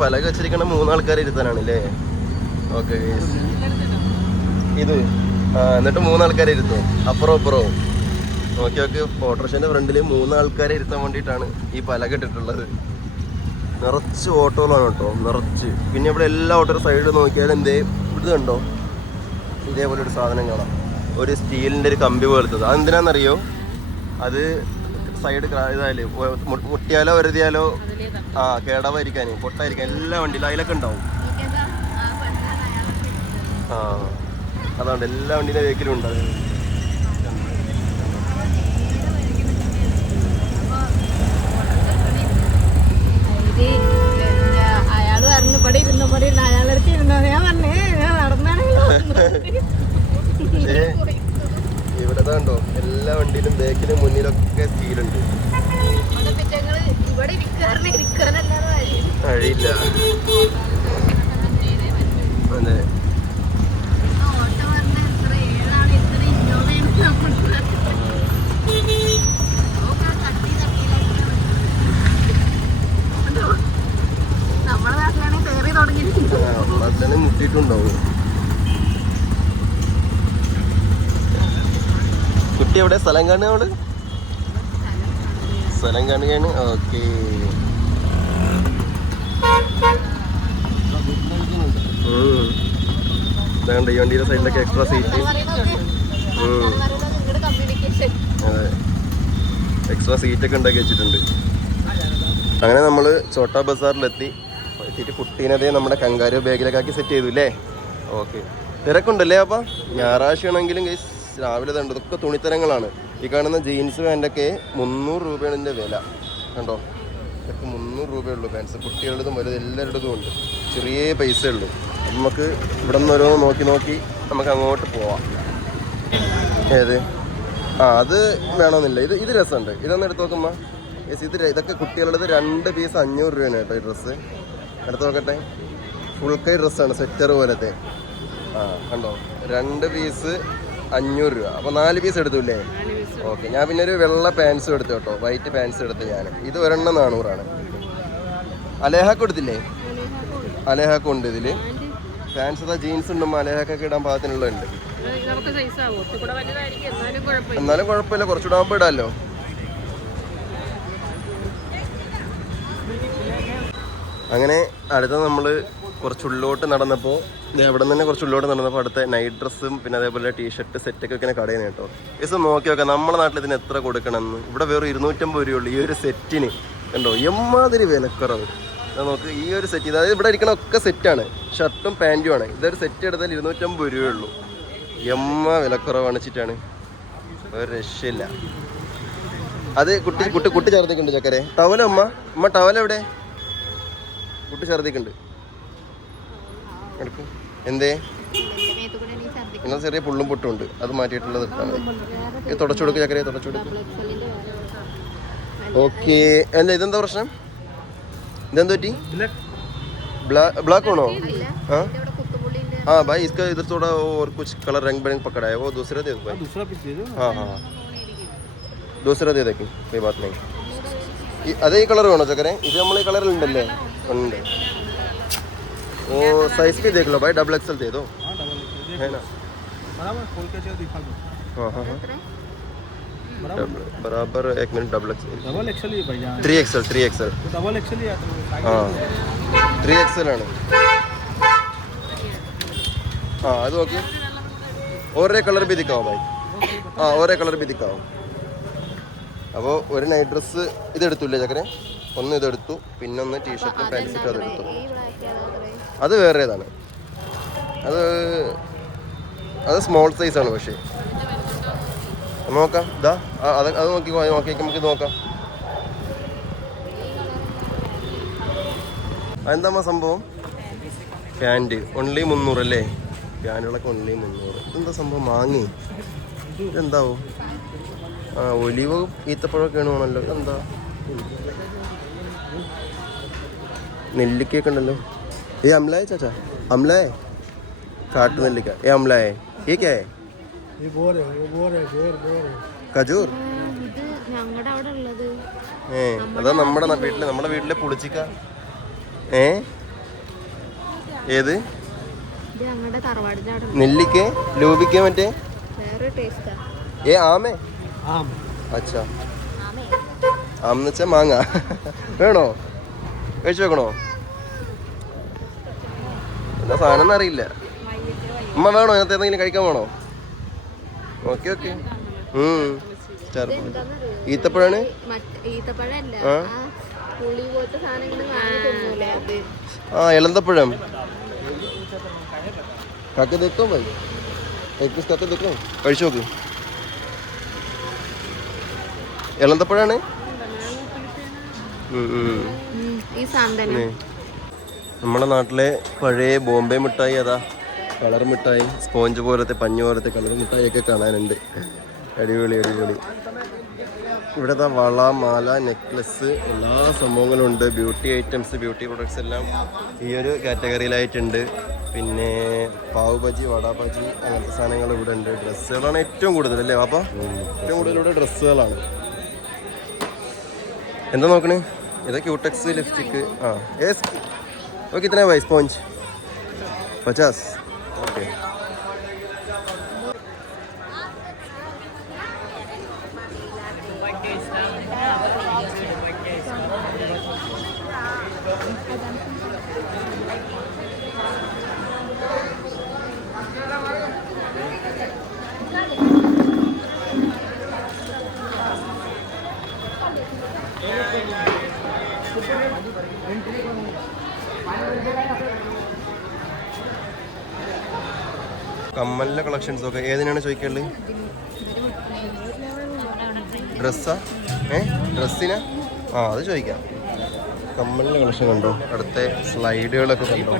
പലക വെച്ചിരിക്കണ മൂന്നാൾക്കാർ ഇരുത്താനാണ് അല്ലേ ഓക്കെ ഇത് ആ എന്നിട്ട് മൂന്നാൾക്കാരെ ഇരുത്തും. അപ്പുറം അപ്പുറവും ഓക്കെ ഓക്കെ ഓട്ടോറിക്ഷന്റെ ഫ്രണ്ടിൽ മൂന്നാൾക്കാരെ ഇരുത്താൻ വേണ്ടിയിട്ടാണ് ഈ പലക ഇട്ടിട്ടുള്ളത്. നിറച്ച് ഓട്ടോകളാണ് കേട്ടോ നിറച്ച്. പിന്നെ ഇവിടെ എല്ലാ ഓട്ടോ സൈഡിൽ നോക്കിയാൽ എന്തേ? ഇത് കണ്ടോ? ഇതേപോലെ ഒരു സാധനം കാണാം. ഒരു സ്റ്റീലിന്റെ ഒരു കമ്പി പോലത്തത്. അതെന്തിനാണെന്നറിയോ അത് സൈഡ് ഇതായാലും മുട്ടിയാലോ വരുതിയാലോ ആ കേടവായിരിക്കാന് പൊട്ടായിരിക്കാൻ എല്ലാ വണ്ടിയിലും അതിലൊക്കെ ഉണ്ടാവും. ആ അതാണ് എല്ലാ വണ്ടിയിലെ വെഹിക്കലും ഉണ്ട് അത്. അയാൾ പറഞ്ഞു ഇവിടെ ഇരുന്ന ഇവിടെ ഇരുന്ന് അയാളടുത്ത് ഇരുന്നോ ഞാൻ പറഞ്ഞേ ഞാൻ നടന്നാണെങ്കിലോ ഏ, ഇവിടെ കണ്ടോ എല്ലാ വണ്ടിയിലും ബാക്കിലും മുന്നിലൊക്കെ സ്റ്റീലുണ്ട് ഇവിടെ ഇരിക്കാറിന് ഇരിക്കാനല്ലാതെ വഴിയില്ല. കഴിയില്ല അതെ ആ ഓട്ടോ പറഞ്ഞ എത്ര ഏഴാണ് ഇത്ര ഇന്നോവയാണ് നമ്മൾ നമ്മുടെ നാട്ടിലാണെങ്കിൽ കയറി തുടങ്ങിയിട്ടുണ്ട് തന്നെ മുട്ടിയിട്ടുണ്ടാവും കുട്ടി എവിടെ? സ്ഥലം കാണുക അവൾ സ്ഥലം കാണുകയാണ്. ഓക്കെ. ഇതാണ്ട് ഈ വണ്ടിയുടെ സൈഡിലൊക്കെ എക്സ്ട്രാ സീറ്റ് അതെ. എക്സ്ട്രാ സീറ്റൊക്കെ ഉണ്ടാക്കി വെച്ചിട്ടുണ്ട്. അങ്ങനെ നമ്മൾ ചോട്ടാ ബസാറിലെത്തി. എത്തിയിട്ട് കുട്ടീനതേ നമ്മുടെ കങ്കാരു ബാഗിലൊക്കെ ആക്കി സെറ്റ് ചെയ്തു അല്ലേ ഓക്കെ. തിരക്കുണ്ടല്ലേ അപ്പം? ഞായറാഴ്ച ആണെങ്കിലും ഗൈസ് രാവിലെ തന്നെ ഇതൊക്കെ തുണിത്തരങ്ങളാണ്. ഈ കാണുന്ന ജീൻസ് പാന്റൊക്കെ മുന്നൂറ് രൂപയാണ് ഇതിന്റെ വില. കണ്ടോ? ഇതൊക്കെ മുന്നൂറ് രൂപയുള്ളൂ പാൻസ് കുട്ടികളുടേതും വലുത് എല്ലാവരുടേതും ഉണ്ട്. ചെറിയ പൈസ ഉള്ളൂ. നമുക്ക് ഇവിടെ നിന്ന് ഓരോ നോക്കി നോക്കി നമുക്ക് അങ്ങോട്ട് പോവാം. ഏത്? ആ അത് വേണമെന്നില്ല. ഇത് ഇത് രസമുണ്ട്. ഇതൊന്ന് എടുത്ത് നോക്കുമ്പോൾ യെസ് ഇത് ഇതൊക്കെ കുട്ടികളുടേത് രണ്ട് പീസ് അഞ്ഞൂറ് രൂപയാണ് കേട്ടോ ഈ ഡ്രസ്സ് എടുത്ത് നോക്കട്ടെ. ഫുൾ കൈ ഡ്രസ്സാണ് സെറ്റർ പോലത്തെ. ആ കണ്ടോ? രണ്ട് പീസ് അഞ്ഞൂറ് രൂപ. അപ്പോൾ നാല് പീസ് എടുത്തില്ലേ? ഓക്കെ ഞാൻ പിന്നെ ഒരു വെള്ള പാൻസും എടുത്തു കേട്ടോ. വൈറ്റ് പാൻസ് എടുത്ത് ഞാൻ. ഇത് ഒരെണ്ണം നാനൂറാണ്. അലേഹാക്ക് എടുത്തില്ലേ? അലേഹാക്കും ഉണ്ട് ഇതിൽ പാൻസ് അതാ ജീൻസ് ഉണ്ട് അലേഹാക്കൊക്കെ ഇടാൻ കൂടെ വലുതായിരിക്കും. എന്നാലും കുഴപ്പമില്ല. എന്നാലും കുഴപ്പമില്ല. കുറച്ചുകൂടെ ആകുമ്പോൾ ഇടാമല്ലോ അങ്ങനെ അടുത്ത നമ്മൾ കുറച്ച് ഉള്ളിലോട്ട് നടന്നപ്പോൾ അവിടെ തന്നെ കുറച്ച് ഉള്ളിലോട്ട് നടന്നപ്പോൾ അടുത്ത നൈറ്റ് ഡ്രസ്സും പിന്നെ അതേപോലെ ടീഷർട്ട് സെറ്റൊക്കെ ഇങ്ങനെ കടയിൽ കേട്ടോ. ദിവസം നോക്കി നോക്കാം നമ്മുടെ നാട്ടിൽ ഇതിന് എത്ര കൊടുക്കണമെന്ന്? ഇവിടെ വേറെ ഇരുന്നൂറ്റമ്പത് രൂപയുള്ളൂ ഈ ഒരു സെറ്റിന് കണ്ടോ? എമ്മാതിരി വിലക്കുറവ്. നോക്ക് ഈ ഒരു സെറ്റ് അതായത് ഇവിടെ ഇരിക്കണ ഒക്കെ സെറ്റാണ് ഷർട്ടും പാന്റും ആണ്. ഇതൊരു സെറ്റ് എടുത്താൽ ഇരുന്നൂറ്റമ്പത് രൂപയുള്ളൂ. എമ്മ വിലക്കുറവാണ് ചിറ്റാണ്. ഒരു രക്ഷയില്ല. അത് കുട്ടി കുട്ടി കുട്ടി ചേർത്തിക്കുണ്ട് ചക്കരെ. ടവലമ്മ അമ്മ ടവലെവിടെ കുട്ടി ഛർദിക്കുണ്ട് എടുക്കും. എന്തേ? എന്നാൽ ചെറിയ പുള്ളും പൊട്ടുണ്ട് അത് മാറ്റിയിട്ടുള്ളത് എടുത്താൽ ഇത് തുടച്ചു തുടച്ചു ഓക്കെ. അല്ല ഇതെന്താ പ്രശ്നം? ഇതെന്താ പറ്റി? ബ്ലാക്ക് ആണോ? ആ? हाँ भाई इसका इधर थोड़ा और कुछ कलर रंग बिरंग पकड़ा है वो दूसरा दे भाई दूसरा पीस दे दूसरा दे അതേ കളർ വേണോ ചക്കരെ? ഇത് നമ്മൾ ഈ കളറിലുണ്ടല്ലേ? ഉണ്ട്. ഓ साइज भी देख लो भाई डबल एक्सएल दे दो हाँ डबल एक्सएल है ना बराबर खोल के चलो दिखा दो हाँ हाँ हाँ बराबर डबल- बराबर एक minute double XL double XL ही है भैया ത്രീ एक्सएल ത്രീ एक्सएल तो डबल एक्सएल ही आता है हाँ ത്രീ एक्सएल ആണ് ആ അത് നോക്കി ഓരോ കളർ भी दिखाओ भाई ആ ഓരോ കളർ भी दिखाओ അപ്പോൾ ഒരു നൈറ്റ് ഡ്രസ്സ് ഇതെടുത്തില്ലേ ചക്കരെ ഒന്ന് ഇതെടുത്തു പിന്നെ ഒന്ന് ടീഷർട്ടും പാൻറ് സെറ്റും അതെടുത്തു അത് വേറേതാണ്. അത് അത് സ്മോൾ സൈസാണ് പക്ഷേ. നോക്കാം. ഇതാ അത് അത് നോക്കി നോക്കി നമുക്ക് നോക്കാം. അതെന്താ സംഭവം? പാന്റ്. ഓൺലി മുന്നൂറ് അല്ലേ? പാന്റുകളൊക്കെ ഓൺലി മുന്നൂറ്. എന്താ സംഭവം? മാങ്ങി. ഇതെന്താവും? ആ ഒലിവ് ഈത്തപ്പഴമൊക്കെ ആണല്ലോ എന്താ നെല്ലിക്കൊക്കെ ഉണ്ടല്ലോ. ഏ അമലായ ചാച്ചാ അമലായ കാട്ടു നെല്ലിക്ക ഏ അമലായ ഈ കേ ये बोर है वो बोर है बोर बोर है കജൂർ ഇത് ഞങ്ങളുടെ അവിടെ ഉള്ളത് ഏ അതാ നമ്മുടെ ന- വീട്ടിലെ നമ്മുടെ വീട്ടിലെ പുളിച്ചിക്ക ഏ ഏത് ഇത് ഞങ്ങളുടെ തറവാടിന്റെ അവിടെ ഉണ്ട്. നെല്ലിക്ക ലൂബിക്ക മറ്റേ വേറെ ടേസ്റ്റാ ഏ ആമേ आम അച്ഛാ ആമേ ആമെന്ന് വെച്ചാ മാങ്ങ വേണോ കഴിച്ചു വെക്കണോ എന്താ സാധനം അറിയില്ല അമ്മ വേണോ? ഇങ്ങനത്തെ എന്തെങ്കിലും കഴിക്കാൻ വേണോ? Okay okay. ഈത്തപ്പഴാണ്? ആ? എളന്തപ്പഴം. കക്ക് നിൽക്കും ഭായി കക്ക് നിൽക്കും കഴിച്ചു നോക്ക്. എളന്തപ്പഴാണ്? ഈ സാന്തന. നമ്മുടെ നാട്ടിലെ പഴയ ബോംബെ മിഠായി അതാ കളർ മിഠായി സ്പോഞ്ച് പോലത്തെ പഞ്ഞു പോലത്തെ കളർ മിഠായി ഒക്കെ കാണാനുണ്ട്. അടിപൊളി അടിപൊളി. ഇവിടെ ദാ വള മാല നെക്ലസ് എല്ലാ സംഭവങ്ങളും ഉണ്ട്. ബ്യൂട്ടി ഐറ്റംസ് ബ്യൂട്ടി പ്രൊഡക്ട്സ് എല്ലാം ഈ ഒരു കാറ്റഗറിയിലായിട്ടുണ്ട്. പിന്നെ പാവ് ബജി വട ബജി അങ്ങനത്തെ സാധനങ്ങൾ ഇവിടെ ഉണ്ട്. ഡ്രസ്സുകളാണ് ഏറ്റവും കൂടുതൽ അല്ലേ പാപ്പ ഏറ്റവും കൂടുതൽ ഇവിടെ ഡ്രസ്സുകളാണ്. എന്താ നോക്കണേ? ഇതാ ക്യൂടെക്സ് ലിപ്സ്റ്റിക്ക് ആ ഏസ് वो कितना है भाई स्पॉन्ज पचास ओके കമ്മലിന്റെ കളക്ഷൻസ് ഒക്കെ ഏതിനാണ് ചോദിക്കേണ്ടത് ഡ്രസ്സാ ഏ ഡ്രസ്സിനാ ആ അത് ചോദിക്കാം കമ്മലിന്റെ കളക്ഷൻ കണ്ടോ അടുത്ത സ്ലൈഡുകളൊക്കെ കണ്ടോ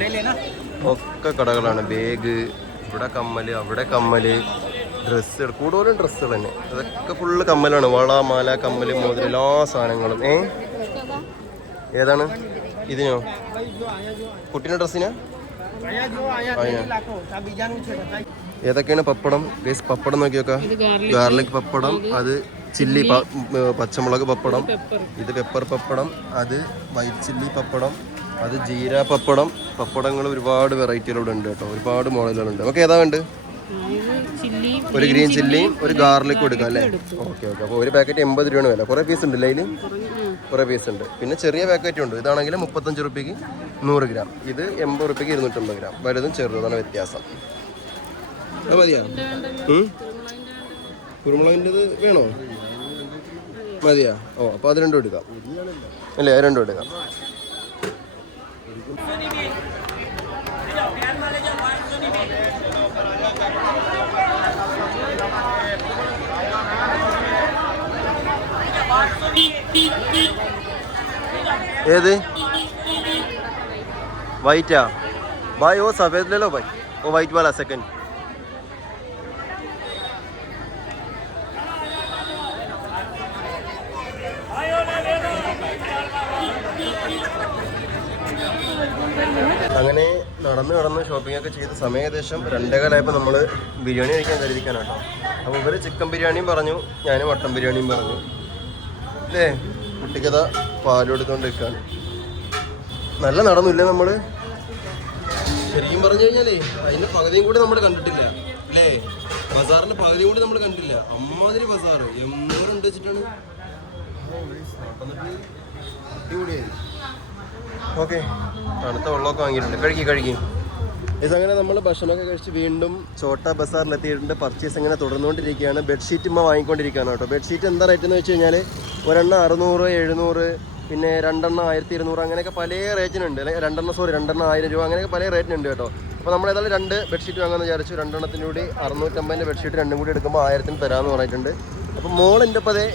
ഒക്കെ കടകളാണ് ബാഗ് ഇവിടെ കമ്മൽ അവിടെ കമ്മൽ ഡ്രസ്സ് കൂടുതലും ഡ്രസ്സുകൾ തന്നെ അതൊക്കെ ഫുള്ള് കമ്മലാണ് വള മാല കമ്മൽ മുതൽ എല്ലാ സാധനങ്ങളും ഏ ഏതാണ് ഇതിനോ കുട്ടീന്റെ ഡ്രസ്സിനാ ഏതൊക്കെയാണ് പപ്പടം? ഗൈസ് പപ്പടം നോക്കിയൊക്കെ. ഗാർലിക് പപ്പടം അത് ചില്ലി പച്ചമുളക് പപ്പടം ഇത് പെപ്പർ പപ്പടം അത് വൈറ്റ് ചില്ലി പപ്പടം അത് ജീര പപ്പടം. പപ്പടങ്ങൾ ഒരുപാട് വെറൈറ്റികളിവിടെ ഉണ്ട് കേട്ടോ. ഒരുപാട് മോഡലുകളുണ്ട് നമുക്ക് ഏതാ വേണ്ട ഒരു ഗ്രീൻ ചില്ലിയും ഒരു ഗാർലിക് കൊടുക്കാം അല്ലേ? ഓക്കെ ഓക്കെ അപ്പോൾ ഒരു പാക്കറ്റ് എൺപത് രൂപയാണ് വില. കുറേ പീസ് ഉണ്ട് അതിൽ കുറേ പീസ് ഉണ്ട്. പിന്നെ ചെറിയ പാക്കറ്റ് ഉണ്ട്. ഇതാണെങ്കിൽ മുപ്പത്തഞ്ച് റുപ്യക്ക് നൂറ് ഗ്രാം ഇത് എൺപത് റുപ്യക്ക് ഇരുന്നൂറ്റമ്പത് ഗ്രാം വലുതും ചെറുതാണ് വ്യത്യാസം. അത് മതിയോ ഉം? കുരുമുളകിൻ്റെത് വേണോ മതിയാ ഓ അപ്പോൾ അത് രണ്ടും എടുക്കാം അല്ലേ അത് രണ്ടും എടുക്കാം ഏത് വൈറ്റാ भाई वो सफेद ले लो भाई वो वाइट वाला सेकंड നടന്ന് നടന്ന് ഷോപ്പിംഗ് ഒക്കെ ചെയ്ത സമയം ഏകദേശം രണ്ടേകാലായപ്പോൾ നമ്മൾ ബിരിയാണി കഴിക്കാൻ കരുതിക്കാനാട്ടോ അപ്പോൾ ഇവർ ചിക്കൻ ബിരിയാണിയും പറഞ്ഞു ഞാൻ മട്ടൻ ബിരിയാണിയും പറഞ്ഞു. അല്ലേ കുട്ടിക്കഥ പാലെടുത്തുകൊണ്ട് നിൽക്കുകയാണ് നല്ല നടന്നില്ലേ നമ്മൾ ശരിക്കും പറഞ്ഞു കഴിഞ്ഞാലേ അതിന്റെ പകുതിയും കൂടി നമ്മൾ കണ്ടിട്ടില്ല. അല്ലേ ബസാറിന്റെ പകുതിയും കൂടി നമ്മൾ കണ്ടില്ല. അമ്മാതിരി ബസാർ എന്തോരം വെച്ചിട്ടാണ്? അടിപൊളിയായി. ഓക്കെ. തണുത്ത വെള്ളമൊക്കെ വാങ്ങിയിട്ടുണ്ട്. കഴുകി കഴുകി. ഇതങ്ങനെ നമ്മൾ ഭക്ഷണമൊക്കെ കഴിച്ച് വീണ്ടും ചോട്ട ബസാറിലെത്തിയിട്ടുണ്ട്. പർച്ചേസ് ഇങ്ങനെ തുടർന്നുകൊണ്ടിരിക്കുകയാണ്. ബെഡ്ഷീറ്റ് ഇമ്മ വാങ്ങിക്കൊണ്ടിരിക്കുകയാണ് കേട്ടോ. ബെഡ്ഷീറ്റ് എന്താ റേറ്റ് എന്ന് വെച്ച് കഴിഞ്ഞാൽ ഒരെണ്ണം അറുന്നൂറ് എഴുന്നൂറ് പിന്നെ രണ്ടെണ്ണം ആയിരത്തി ഇരുന്നൂറ് അങ്ങനെയൊക്കെ പല റേറ്റിനുണ്ട് അല്ലെങ്കിൽ രണ്ടെണ്ണം സോറി രണ്ടെണ്ണം ആയിരം രൂപ അങ്ങനെയൊക്കെ പല റേറ്റിനുണ്ട് കേട്ടോ. അപ്പോൾ നമ്മൾ ഏതായാലും രണ്ട് ബെഡ്ഷീറ്റ് വാങ്ങാമെന്ന് വിചാരിച്ചു. രണ്ടെണ്ണത്തിന്റെ കൂടി അറുന്നൂറ്റമ്പതിന്റെ ബെഡ്ഷീറ്റ് രണ്ടും കൂടി എടുക്കുമ്പോൾ ആയിരത്തിന് തരാമെന്ന് പറഞ്ഞിട്ടുണ്ട്. അപ്പോൾ മോൾ എന്റെ ഒപ്പം അതേ.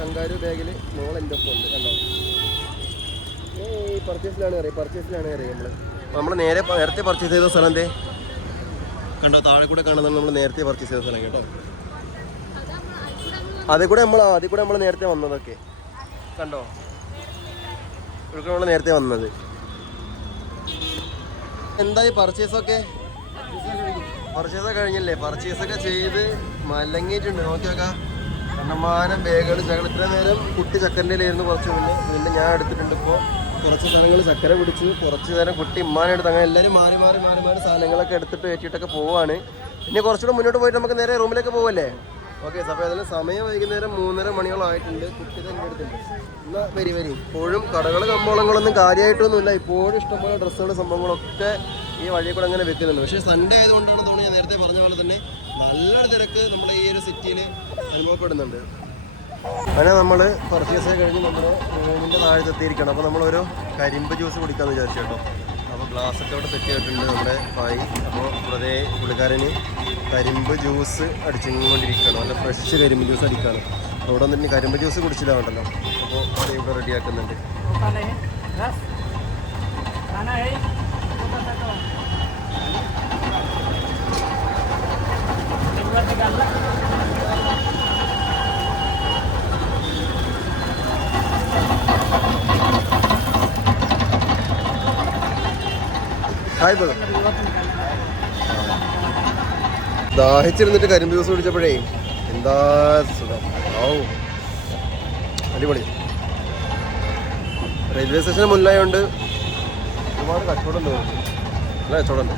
കങ്കാരു ബാഗിൽ മോൾ എന്റെ ഒപ്പം ഉണ്ട്. കണ്ടോ? കയറി നമ്മൾ നമ്മൾ നേരെ നേരത്തെ പർച്ചേസ് ചെയ്ത സ്ഥലം എന്തേ? കണ്ടോ താഴെ കൂടെ കാണുന്ന നമ്മൾ നേരത്തെ പർച്ചേസ് ചെയ്ത സ്ഥലം കേട്ടോ. അതേ കൂടെ നമ്മൾ അതിൽ കൂടെ നമ്മൾ നേരത്തെ വന്നതൊക്കെ. കണ്ടോ? നമ്മൾ നേരത്തെ വന്നത്. എന്തായി പർച്ചേസ് ഒക്കെ? പർച്ചേസ് കഴിഞ്ഞില്ലേ? പർച്ചേസ് ഒക്കെ ചെയ്ത് മലങ്ങിയിട്ടുണ്ട്. നോക്കി നോക്കാം. കണ്ണമാനം ബേഗുകൾ ഞങ്ങൾ ഇത്ര നേരം കുട്ടി ചക്കരയിലായിരുന്നു കുറച്ച് മുന്നേ. വീണ്ടും ഞാൻ എടുത്തിട്ടുണ്ട് ഇപ്പോൾ കുറച്ച് സ്ഥലങ്ങൾ ചക്കര പിടിച്ച് കുറച്ച് നേരം കുട്ടി ഇമ്മാനെടുത്ത് അങ്ങനെ എല്ലാവരും മാറി മാറി മാറി മാറി സാധനങ്ങളൊക്കെ എടുത്തിട്ട് ഏറ്റിട്ടൊക്കെ പോവാണ്. ഇനി കുറച്ചുകൂടെ മുന്നോട്ട് പോയിട്ട് നമുക്ക് നേരെ റൂമിലേക്ക് പോവല്ലേ? ഓക്കെ അപ്പോൾ അതിൽ സമയം വൈകുന്നേരം മൂന്നര മണിയോളം ആയിട്ടുണ്ട്. കുട്ടി തന്നെ എടുത്തിട്ടുണ്ട്. എന്നാൽ വരി വരി. ഇപ്പോഴും കടകൾ കമ്പോളങ്ങളൊന്നും കാര്യമായിട്ടൊന്നുമില്ല. ഇപ്പോഴും ഇഷ്ടംപോലെ ഡ്രസ്സുകൾ സംഭവങ്ങളൊക്കെ ഈ വഴിയിൽ കൂടെ അങ്ങനെ വെക്കുന്നുണ്ട്. പക്ഷേ സൺഡേ ആയതുകൊണ്ടാണ് തോന്നി ഞാൻ നേരത്തെ പറഞ്ഞ പോലെ തന്നെ നല്ലൊരു തിരക്ക് നമ്മുടെ ഈ ഒരു സിറ്റിയിൽ അനുഭവപ്പെടുന്നുണ്ട്. അങ്ങനെ നമ്മൾ പർച്ചേസ് കഴിഞ്ഞ് നമ്മുടെ റൂമിന്റെ താഴത്ത് എത്തിയിരിക്കണം അപ്പോൾ നമ്മളൊരു കരിമ്പ് ജ്യൂസ് കുടിക്കാമെന്ന് വിചാരിച്ചു കേട്ടോ. അപ്പോൾ ഗ്ലാസ് ഒക്കെ അവിടെ സെറ്റ് ചെയ്തിട്ടുണ്ട് നമ്മുടെ പായി അപ്പോൾ വെറുതെ പുള്ളിക്കാരന് കരിമ്പ് ജ്യൂസ് അടിച്ചുകൊണ്ടിരിക്കുകയാണ്. നല്ല ഫ്രഷ് കരിമ്പ് ജ്യൂസ് അടിക്കുകയാണ്. ഇവിടെ വന്നിട്ട് കരിമ്പ് ജ്യൂസ് കുടിച്ചില്ല വേണ്ടല്ലോ അപ്പോൾ ഇവിടെ റെഡിയാക്കുന്നുണ്ട് ദാഹിച്ചിരുന്നിട്ട് കരിമ്പ് ജ്യൂസ് കുടിച്ചപ്പോഴേ എന്താ സുഖം? ഔ അടിപൊളി. റെയിൽവേ സ്റ്റേഷന് മുന്നിലായതുകൊണ്ട് ഒരുപാട് കച്ചവടം തോന്നുന്നു നല്ല കച്ചവടം ഉണ്ട്.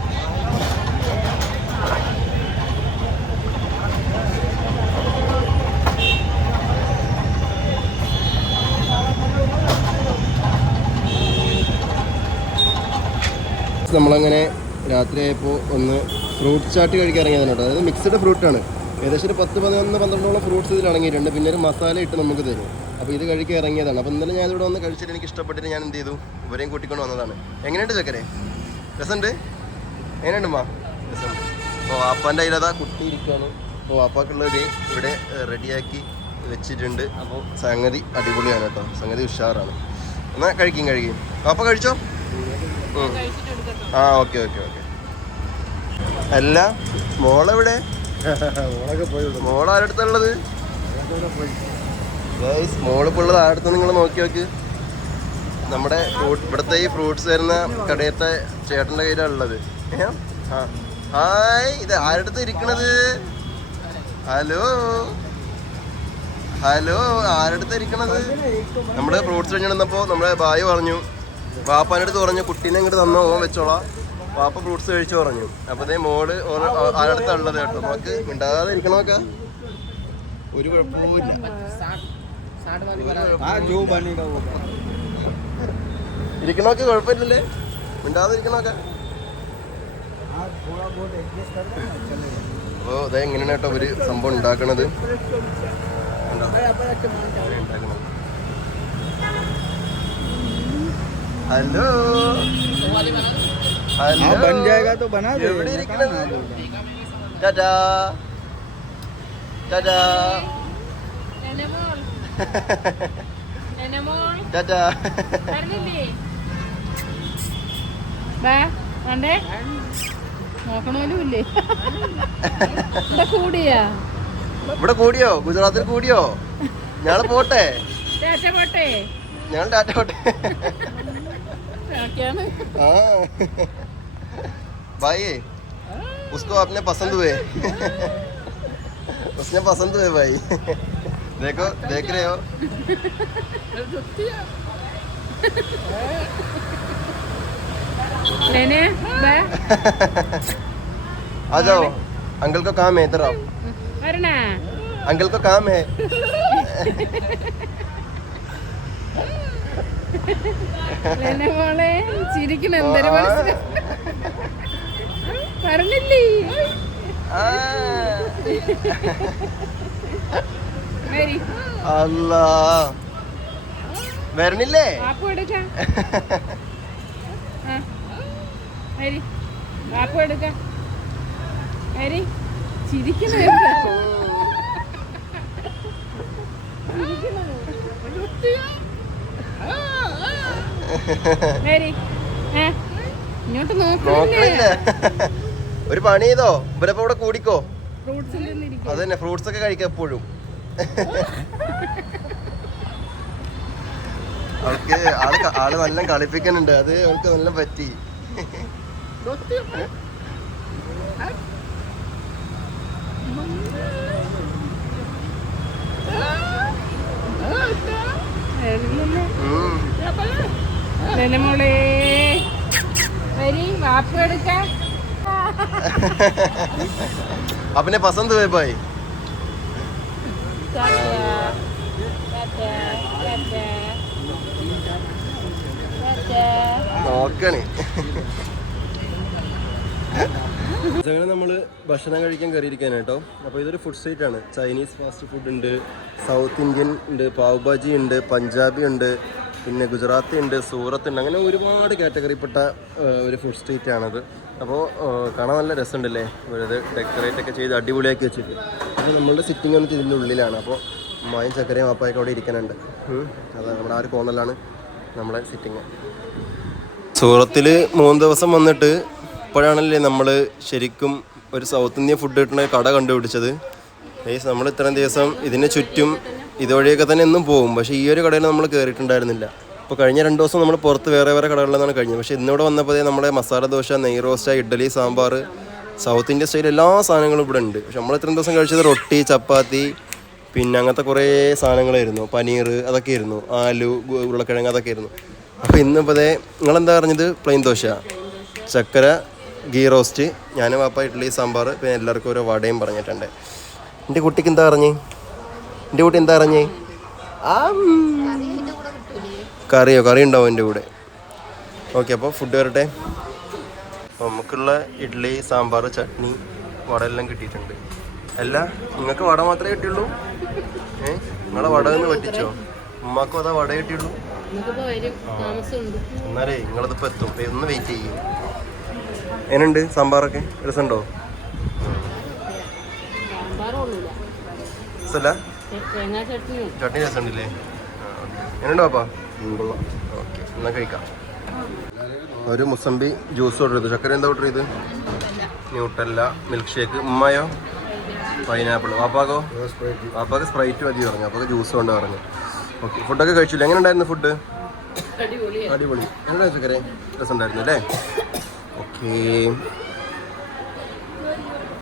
നമ്മളങ്ങനെ രാത്രിയായപ്പോൾ ഒന്ന് ഫ്രൂട്ട് ചാട്ട് കഴിക്കാൻ ഇറങ്ങിയതാണ് കേട്ടോ. അതായത് മിക്സ്ഡ് ഫ്രൂട്ടാണ് ഏകദേശം ഒരു പത്ത് പതിനൊന്ന് പന്ത്രണ്ടോളം ഫ്രൂട്ട്സ് ഇതിൽ അടങ്ങിയിട്ടുണ്ട് പിന്നെ ഒരു മസാല ഇട്ട് നമുക്ക് തരും. അപ്പോൾ ഇത് കഴിക്കാൻ ഇറങ്ങിയതാണ്. അപ്പോൾ ഇന്നലെ ഞാൻ ഇവിടെ വന്ന് കഴിച്ചിട്ട് എനിക്ക് ഇഷ്ടപ്പെട്ടിട്ട് ഞാൻ എന്ത് ചെയ്തു? ഇവരെയും കൂട്ടിക്കൊണ്ട് വന്നതാണ്. എങ്ങനെയുണ്ട് ചക്കരെ രസമുണ്ട്? എങ്ങനെയുണ്ട് മാ രസമുണ്ട്. അപ്പോൾ വാപ്പാന്റെ അതിലതാ കുട്ടി ഇരിക്കുകയാണ് അപ്പോൾ വാപ്പാക്കുള്ളത് ഇവിടെ റെഡിയാക്കി വെച്ചിട്ടുണ്ട്. അപ്പോൾ സംഗതി അടിപൊളിയാണ് കേട്ടോ. സംഗതി ഉഷാറാണ്. എന്നാൽ കഴിക്കും കഴിക്കും. വാപ്പ കഴിച്ചോ. ആ ഓക്കെ ഓക്കെ ഓക്കെ. അല്ല മോളെവിടെ? മോള പോയി. മോൾ ആരടുത്തുള്ളത് മോൾ മോളിപ്പോൾ ഉള്ളത് ആരടുത്ത് നിങ്ങൾ നോക്കി നോക്ക്. നമ്മുടെ ഇവിടുത്തെ ഈ ഫ്രൂട്ട്സ് വരുന്ന കടയത്തെ ചേട്ടന്റെ കയ്യിലാണ് ഉള്ളത്. ഏ? ആ. ഹായ് ഇത് ആരടുത്ത് ഇരിക്കണത്? ഹലോ? ഹലോ ആരടുത്ത് ഇരിക്കണത്? നമ്മുടെ ഫ്രൂട്ട്സ് കഴിഞ്ഞിരുന്നപ്പോൾ നമ്മുടെ ബായ് പറഞ്ഞു വാപ്പാന്റെ അടുത്ത് പറഞ്ഞു കുട്ടീനെ ഇങ്ങോട്ട് തന്നോ ഓൻ വെച്ചോളാം. വാപ്പ ഫ്രൂട്ട്സ് കഴിച്ചു പറഞ്ഞു. അപ്പതേ മോൾ ആരടുത്തുള്ളത് കേട്ടോ. നമുക്ക് മിണ്ടാതെ ഇരിക്കണമൊക്കെ ഒരു കുഴപ്പമില്ല ഇരിക്കണമൊക്കെ കുഴപ്പമില്ലല്ലേ? മിണ്ടാതെ ഇരിക്കണമൊക്കെ അപ്പോൾ അതെ എങ്ങനെയാണ് കേട്ടോ ഒരു സംഭവം ഉണ്ടാക്കണത്. ഉണ്ടാക്കണം ഹലോ ഹലോ हाँ बन जाएगा तो बना दे എവിടെ मैं ഇരിക്കണത് कहाँ ना बोलूं। ടാറ്റാ ടാറ്റാ എനമോൾ എനമോൾ ടാറ്റാ പറഞ്ഞില്ലേ ബാ വേണ്ടേ നോക്കണോലും ഇല്ലേ ഇവിടെ കൂടിയാ ഇവിടെ കൂടിയോ ഗുജറാത്തിൽ കൂടിയോ ഞങ്ങൾ പോട്ടെ ചേച്ച പോട്ടെ ഞങ്ങൾ ടാറ്റ പോട്ടെ क्या हाँ। भाई उसको अपने पसंद हुए। उसने पसंद हुए भाई। देखो देख रहे हो। लेने आ जाओ। अंकल को काम है इधर आओ। अंकल को काम है। മോളെ ചിരിക്കണ എന്തൊരു മനസ്സിലാ? പറഞ്ഞില്ലേ? അല്ല വരി. അല്ലാ വരണില്ലേ? ചിരിക്കണ ഇങ്ങോട്ട് നോക്കണില്ലേ ഒരു പണി ചെയ്തോ ഇവരപ്പോ ഇവിടെ കൂടിക്കോ അത് തന്നെ ഫ്രൂട്ട്സ് ഒക്കെ കഴിക്കാം എപ്പോഴും അവൾക്ക് ആൾ ആൾ നല്ല കളിപ്പിക്കുന്നുണ്ട് അത് അവൾക്ക് നല്ല പറ്റി. ഉം. ധനമോളെ വരി വാപ്പ് എടുക്കാൻ अपने पसंद हुए भाई നോക്കണേ അങ്ങനെ നമ്മൾ ഭക്ഷണം കഴിക്കാൻ കയറിയിരിക്കാൻ കേട്ടോ അപ്പോൾ ഇതൊരു ഫുഡ് സ്ട്രീറ്റ് ആണ് ചൈനീസ് ഫാസ്റ്റ് ഫുഡ് ഉണ്ട് സൗത്ത് ഇന്ത്യൻ ഉണ്ട് പാവ് ഭാജി ഉണ്ട് പഞ്ചാബി ഉണ്ട് പിന്നെ ഗുജറാത്തി ഉണ്ട് സൂറത്ത് ഉണ്ട് അങ്ങനെ ഒരുപാട് കാറ്റഗറിപ്പെട്ട ഒരു ഫുഡ് സ്ട്രീറ്റ് ആണത്. അപ്പോൾ കാണാൻ നല്ല രസമുണ്ടല്ലേ? ഇത് ഡെക്കറേറ്റ് ഒക്കെ ചെയ്ത് അടിപൊളിയാക്കി വെച്ചിട്ട്. ഇത് നമ്മളുടെ സിറ്റിംഗ് വന്നിട്ട് ഇതിന്റെ ഉള്ളിലാണ്. അപ്പോൾ മായും ചക്കരയും അപ്പായൊക്കെ അവിടെ ഇരിക്കാനുണ്ട് അത് നമ്മുടെ ആ ഒരു കോർണറിലാണ് നമ്മളെ സിറ്റിങ് സൂറത്തിൽ മൂന്ന് ദിവസം വന്നിട്ട് ഇപ്പോഴാണല്ലേ നമ്മൾ ശരിക്കും ഒരു സൗത്ത് ഇന്ത്യൻ ഫുഡ് കിട്ടുന്ന കട കണ്ടുപിടിച്ചത്. നമ്മൾ ഇത്രയും ദിവസം ഇതിന് ചുറ്റും ഇതുവഴിയൊക്കെ തന്നെ എന്നും പോകും. പക്ഷേ ഈ ഒരു കടയിൽ നമ്മൾ കയറിയിട്ടുണ്ടായിരുന്നില്ല ഇപ്പോൾ കഴിഞ്ഞ രണ്ട് ദിവസം നമ്മൾ പുറത്ത് വേറെ വേറെ കടകളിലാണ് കഴിഞ്ഞത്. പക്ഷേ ഇന്നിവിടെ വന്നപ്പോഴേ നമ്മുടെ മസാല ദോശ നെയ് roast idli sambar South Indian style എല്ലാ സാധനങ്ങളും ഇവിടെ ഉണ്ട്. പക്ഷെ നമ്മൾ ഇത്രയും ദിവസം കഴിച്ചത് റൊട്ടി ചപ്പാത്തി പിന്നെ അങ്ങനത്തെ കുറേ സാധനങ്ങളായിരുന്നു. പനീർ അതൊക്കെ ആയിരുന്നു. ആലു ഉരുളക്കിഴങ്ങ് അതൊക്കെ ആയിരുന്നു. അപ്പോൾ ഇന്നിപ്പോഴേ നിങ്ങളെന്താ പറഞ്ഞത്? പ്ലെയിൻ ദോശ ചക്കര ഗീ റോസ്റ്റ് ഞാനും പാപ്പ ഇഡ്ഡലി സാമ്പാർ പിന്നെ എല്ലാവർക്കും ഓരോ വടയും പറഞ്ഞിട്ടുണ്ട്. എന്റെ കുട്ടിക്ക് എന്താ പറഞ്ഞേ? എന്റെ കൂടെ എന്താ പറഞ്ഞേ? ആ. കറിയോ? കറി ഉണ്ടാവും എന്റെ കൂടെ. ഓക്കെ അപ്പോൾ ഫുഡ് വരട്ടെ. നമുക്കുള്ള ഇഡ്ഡലി സാമ്പാർ ചട്നി വട എല്ലാം കിട്ടിയിട്ടുണ്ട്. അല്ല നിങ്ങൾക്ക് വട മാത്രമേ കിട്ടിയുള്ളൂ? ഏ? നിങ്ങളെ വട എന്ന് പറ്റിച്ചോ ഉമ്മാക്കും അതാ വട കിട്ടിയുള്ളൂ. എന്നാലേ നിങ്ങളതിപ്പോൾ എത്തും. ഒന്ന് വെയിറ്റ് ചെയ്യും. എന്നുണ്ട് സാമ്പാറൊക്കെ? രസമുണ്ടോ? രസമല്ല? ചട്നി രസമുണ്ടല്ലേ? എങ്ങനെയുണ്ട് പാപ്പാ ഓക്കെ എന്നാൽ കഴിക്കാം. ഒരു മുസംബി ജ്യൂസ് ഓർഡർ ചെയ്തു. ചക്കര എന്താ ഓർഡർ ചെയ്ത്? ന്യൂട്ടല്ല. മിൽക്ക് ഷേക്ക് ഉമ്മയോ? പൈനാപ്പിൾ പാപ്പാക്കോ പാപ്പാക്ക് സ്പ്രൈറ്റ് മതി പറഞ്ഞു. അപ്പൊ ജ്യൂസ് കൊണ്ട് പറഞ്ഞു. ഓക്കെ ഫുഡൊക്കെ കഴിച്ചില്ല? എങ്ങനെ ഉണ്ടായിരുന്നു ഫുഡ് അടിപൊളി. അടിപൊളി എങ്ങനെ ചക്കരെ രസം ഉണ്ടായിരുന്നു അല്ലേ? ഓക്കെ.